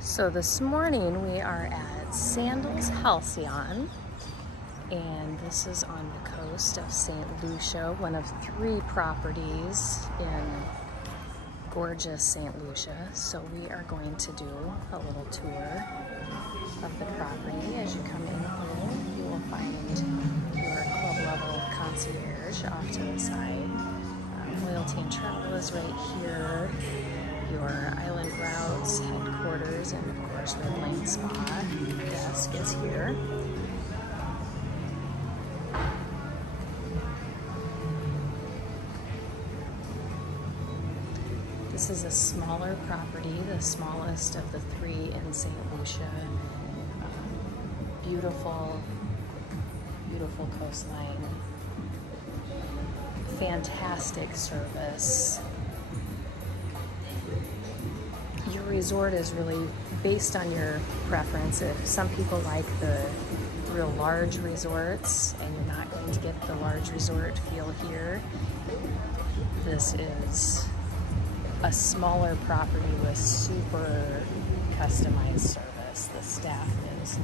So this morning we are at Sandals Halcyon, and this is on the coast of St. Lucia, one of 3 properties in gorgeous St. Lucia. So we are going to do a little tour of the property. As you come in here, you will find your club level concierge off to the side. Loyalty and travel is right here. Your island routes, headquarters, and of course Red Lane Spa desk is here. This is a smaller property, the smallest of the 3 in St. Lucia. Beautiful, beautiful coastline. Fantastic service. Your resort is really based on your preference. If some people like the real large resorts and you're not going to get the large resort feel here, this is a smaller property with super customized service. The staff is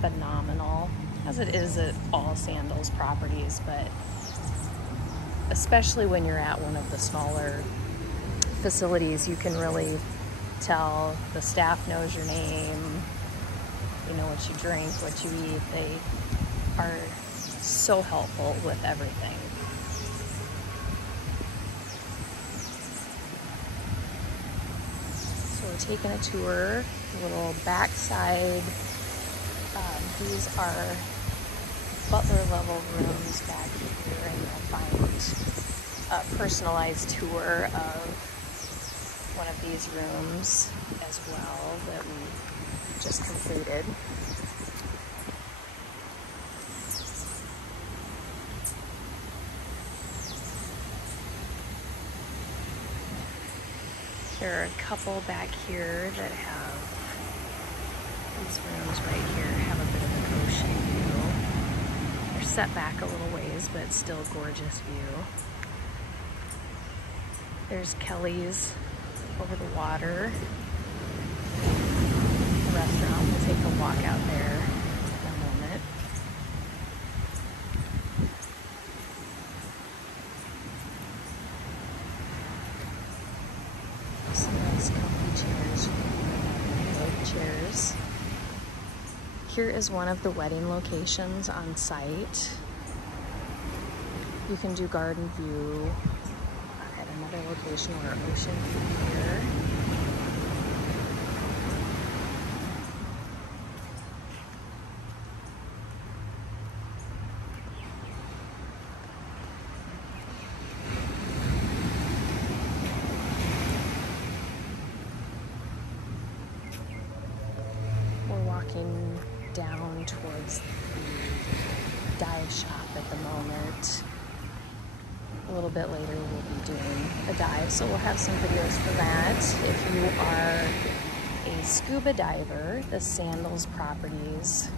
phenomenal, as it is at all Sandals properties, but especially when you're at one of the smaller facilities, you can really tell the staff knows your name, you know what you drink, what you eat. They are so helpful with everything. So we're taking a tour, a little backside. These are butler level rooms back here, and you'll find a personalized tour of one of these rooms as well that we just completed. There are a couple back here that have these rooms right here, have a bit of an ocean view. They're set back a little ways, but still gorgeous view. There's Kelly's over the water. The restaurant, we'll take a walk out there in a moment. Some nice comfy chairs. Both chairs. Here is one of the wedding locations on site. You can do garden view at another location or ocean view here. We're walking down towards the dive shop at the moment. A little bit later we'll be doing a dive, so we'll have some videos for that. If you are a scuba diver, the Sandals properties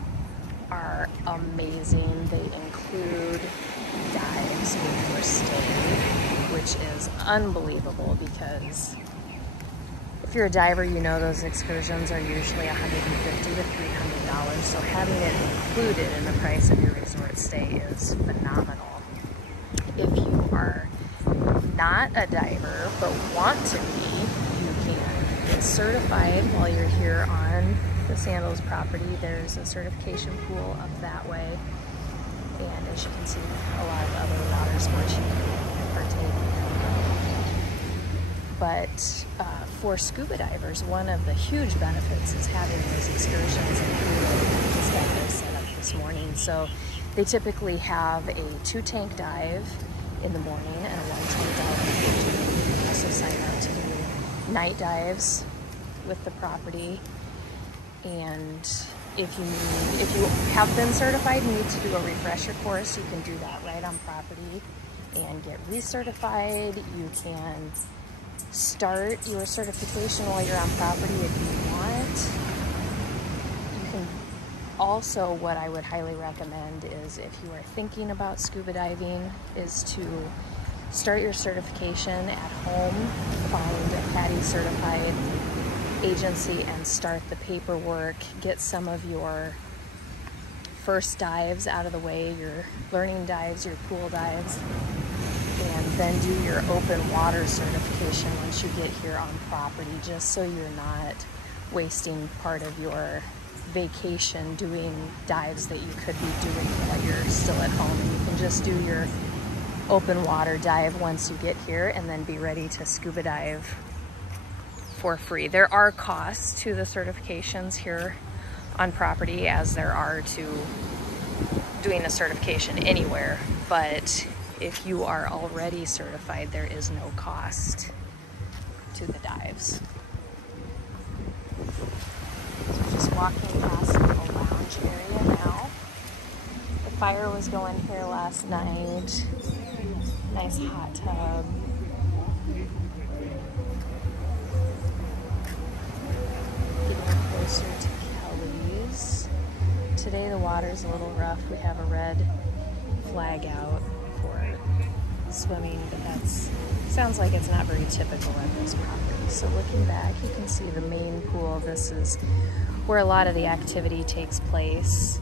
are amazing. They include dives with your stay, which is unbelievable because if you're a diver, you know those excursions are usually $150 to $300, so having it included in the price of your resort stay is phenomenal. If you are not a diver but want to be, you can get certified while you're here on the Sandals property. There's a certification pool up that way, and as you can see, a lot of other water sports you can partake in. But for scuba divers, one of the huge benefits is having those excursions included. Just got those set up this morning. So they typically have a 2-tank dive in the morning and a 1-tank dive in the afternoon. You can also sign up to do night dives with the property. And if you have been certified and need to do a refresher course, you can do that right on property and get recertified. You can start your certification while you're on property if you want. You can also, what I would highly recommend is if you are thinking about scuba diving, is to start your certification at home, find a PADI certified agency and start the paperwork, get some of your first dives out of the way, your learning dives, your pool dives, and then do your open water certification once you get here on property, just so you're not wasting part of your vacation doing dives that you could be doing while you're still at home. And you can just do your open water dive once you get here and then be ready to scuba dive for free. There are costs to the certifications here on property, as there are to doing a certification anywhere, but if you are already certified, there is no cost to the dives. So just walking past the lounge area now. The fire was going here last night. Nice hot tub. Getting closer to Kelly's. Today the water's a little rough. We have a red flag out for swimming, but that's sounds like it's not very typical at this property. So looking back, you can see the main pool. This is where a lot of the activity takes place.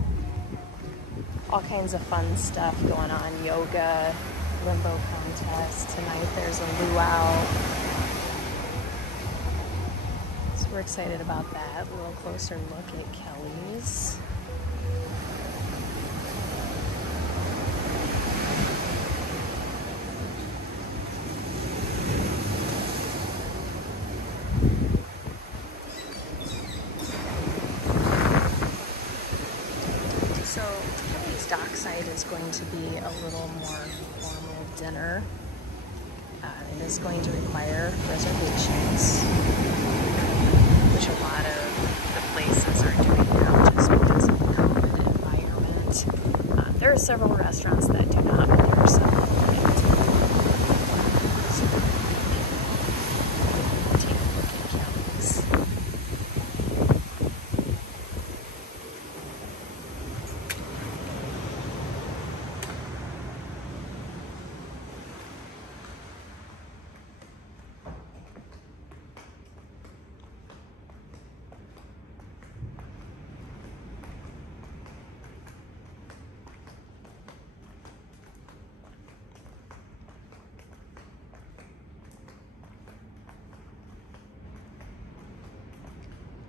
All kinds of fun stuff going on. Yoga, limbo contest. Tonight there's a luau. So we're excited about that. A little closer look at Kelly's. So Kelly's dockside is going to be a little more formal dinner. It is going to require reservations, which a lot of the places are doing now just because of the COVID environment. There are several restaurants that do not, but there are several that do. So take a look at Kelly's.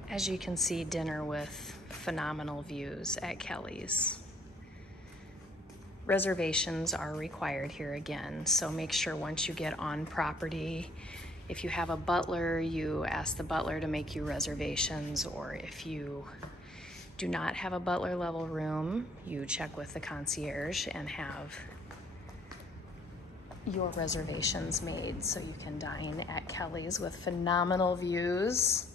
As you can see, dinner with phenomenal views at Kelly's. Reservations are required here again, so make sure once you get on property, if you have a butler, you ask the butler to make you reservations, or if you do not have a butler level room, you check with the concierge and have your reservations made so you can dine at Kelly's with phenomenal views.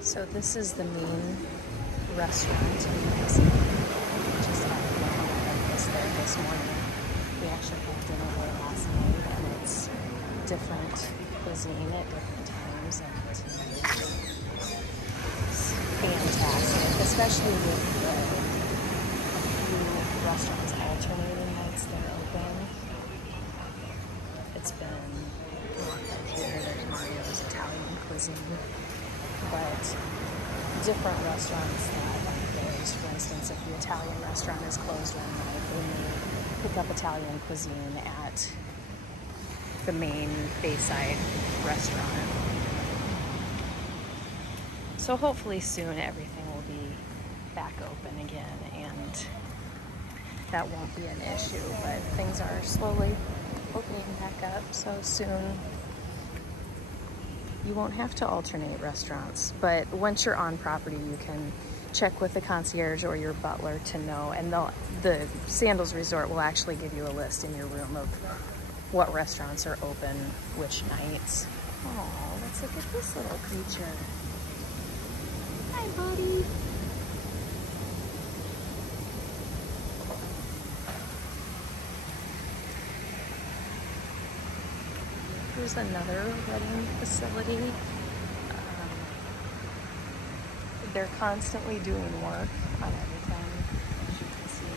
So this is the main restaurant in Lucia. Just had breakfast there this morning. We actually had dinner there last night, and it's different cuisine at different times, and it's fantastic, especially with the few restaurants alternating nights they're open. It's been here. There's Mario's Italian cuisine. But different restaurants that are closed. For instance, if the Italian restaurant is closed one night, they may pick up Italian cuisine at the main Bayside restaurant. So hopefully soon everything will be back open again, and that won't be an issue. But things are slowly opening back up, so soon You won't have to alternate restaurants, but once you're on property, you can check with the concierge or your butler to know, and the Sandals Resort will actually give you a list in your room of what restaurants are open which nights. Oh, let's look at this little creature. Hi, buddy. Here's another wedding facility. They're constantly doing work on everything. As you can see,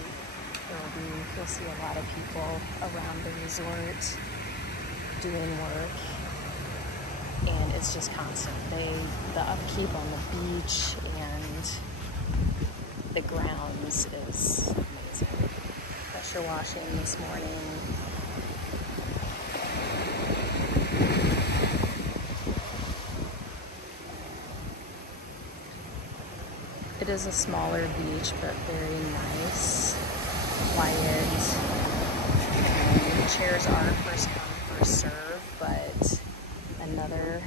you'll see a lot of people around the resort doing work, and it's just constant. The upkeep on the beach and the grounds is amazing. Pressure washing this morning. It is a smaller beach, but very nice, quiet. The chairs are first come, first serve, but another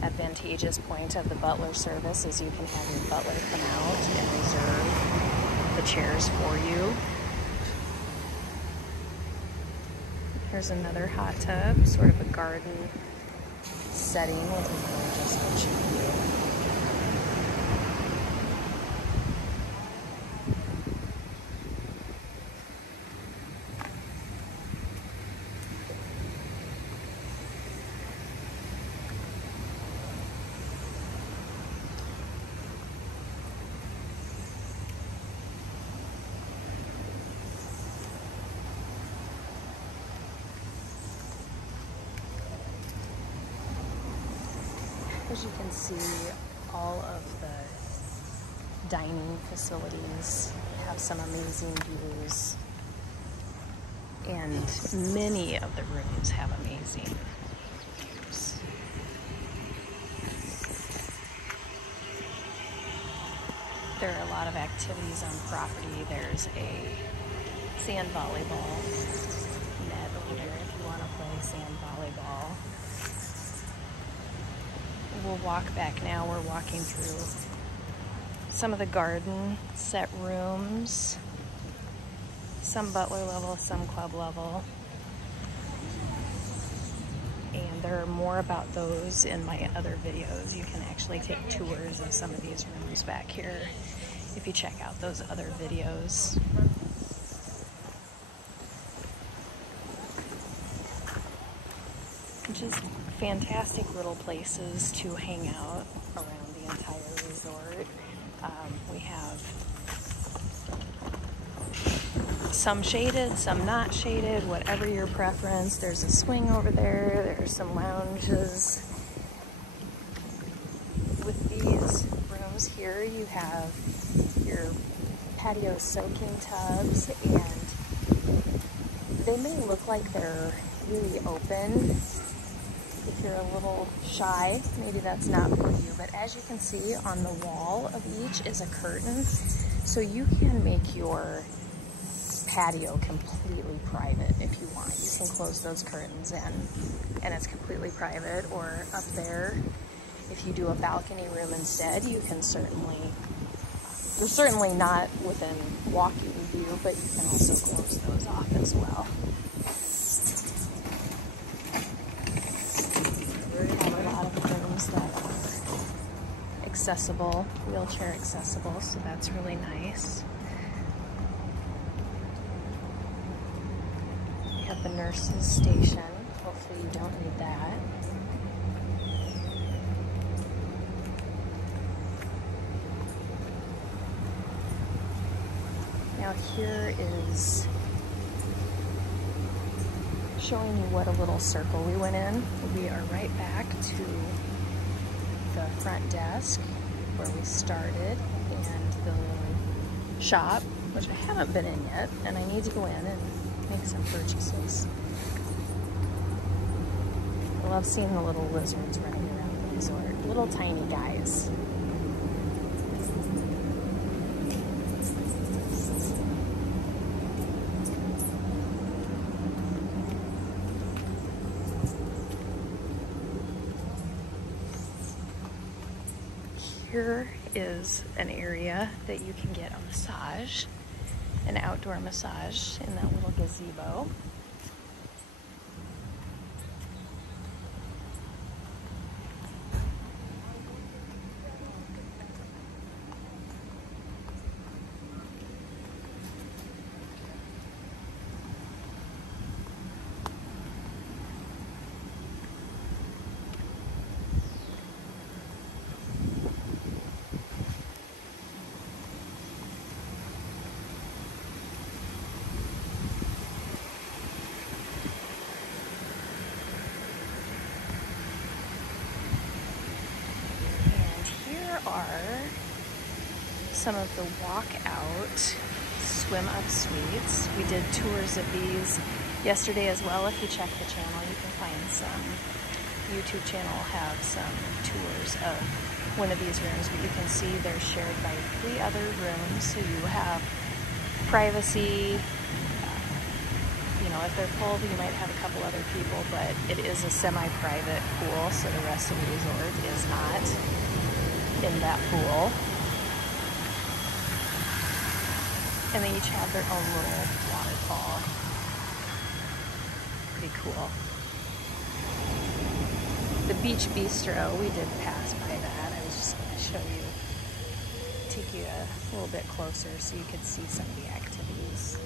advantageous point of the butler service is you can have your butler come out and reserve the chairs for you. Here's another hot tub, sort of a garden setting with a gorgeous ocean view. As you can see, all of the dining facilities have some amazing views, and many of the rooms have amazing views. There are a lot of activities on property. There's a sand volleyball net over there if you want to play sand volleyball. We'll walk back now. We're walking through some of the garden set rooms, some butler level, some club level. And there are more about those in my other videos. You can actually take tours of some of these rooms back here if you check out those other videos. Just fantastic little places to hang out around the entire resort. We have some shaded, some not shaded, whatever your preference. There's a swing over there. There's some lounges. With these rooms here, you have your patio soaking tubs, and they may look like they're really open. If you're a little shy, maybe that's not for you, but as you can see on the wall of each is a curtain, so you can make your patio completely private if you want. You can close those curtains in and it's completely private. Or up there, if you do a balcony room instead, you can they're certainly not within walking view, but you can also close those off as well. That are accessible, wheelchair accessible, so that's really nice. We have the nurses station. Hopefully you don't need that. Now here is showing you what a little circle we went in. We are right back to the front desk where we started, and the shop, which I haven't been in yet, and I need to go in and make some purchases. I love seeing the little lizards running around the resort. Little tiny guys. here is an area that you can get a massage, an outdoor massage in that little gazebo. Are some of the walkout swim up suites. We did tours of these yesterday as well. If you check the channel, you can find some YouTube channel have some tours of one of these rooms, but you can see they're shared by 3 other rooms, so you have privacy. You know, if they're full, you might have a couple other people, but it is a semi-private pool, so the rest of the resort is not in that pool. And they each have their own little waterfall. Pretty cool. The beach bistro, we did pass by that. I was just going to show you, take you a little bit closer so you could see some of the activities.